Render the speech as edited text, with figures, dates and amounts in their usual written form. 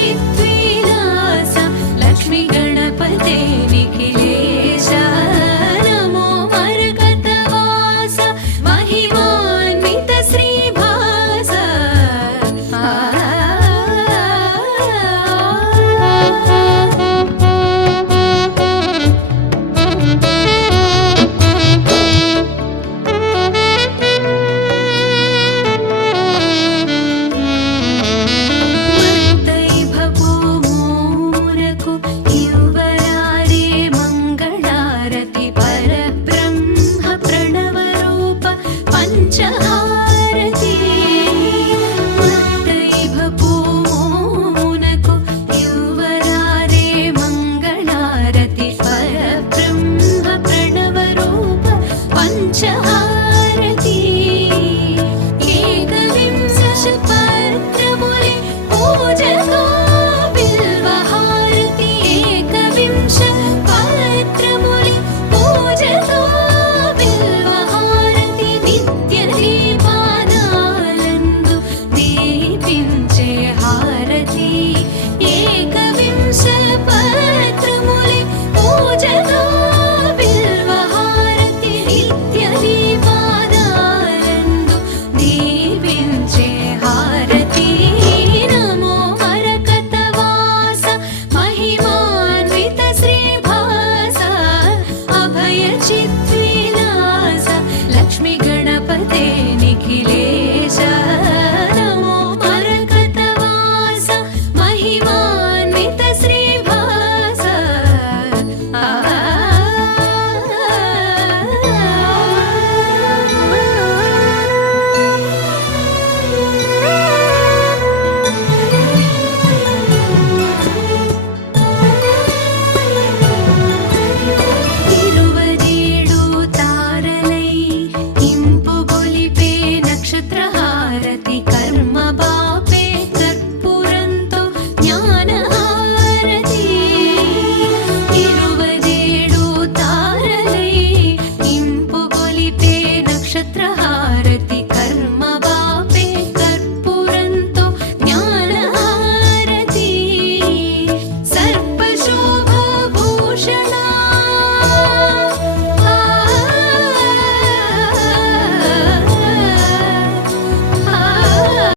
चिद्विलास लक्ष्मी गणपते निखिलेश नमो मरकतवास महिमान्वित श्रीभास ముత్తైభవోమునకు యువరారే మంగళారతి పరబ్రహ్మ ప్రణవరూప పంచహారతి ముత్తైభవోమునకు యువరారే మంగళారతి పరబ్రహ్మ ప్రణవరూప పంచహారతి ఏకవింశపత్రములి పూజతో బిల్వహారతి ఏకవింశపత్రములి పూజతో బిల్వహారతి నిత్య దీపానాలందు దీపించ